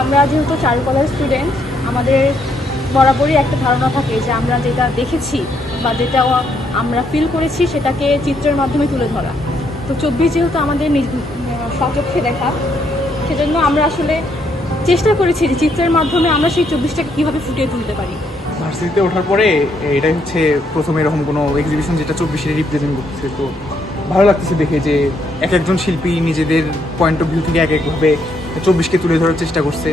আমরা যেহেতু চারুকলার স্টুডেন্ট, আমাদের বরাবরই একটা ধারণা থাকে যে আমরা যেটা দেখেছি বা যেটা আমরা ফিল করেছি সেটাকে চিত্রের মাধ্যমে তুলে ধরা। তো 24 যেহেতু আমাদের স্বচক্ষে দেখা, সেজন্য আমরা আসলে চেষ্টা করেছি যে চিত্রের মাধ্যমে আমরা সেই 24টাকে কীভাবে ফুটিয়ে তুলতে পারি। ভার্সিটিতে ওঠার পরে এটাই হচ্ছে প্রথম এরকম কোনো এক্সিবিশন যেটা 24-এর রিপ্রেজেন্ট করতেছে। তো ভালো লাগতেছে দেখে যে একজন শিল্পী নিজেদের পয়েন্ট অফ ভিউ থেকে এক একভাবে 24কে তুলে ধরার চেষ্টা করছে।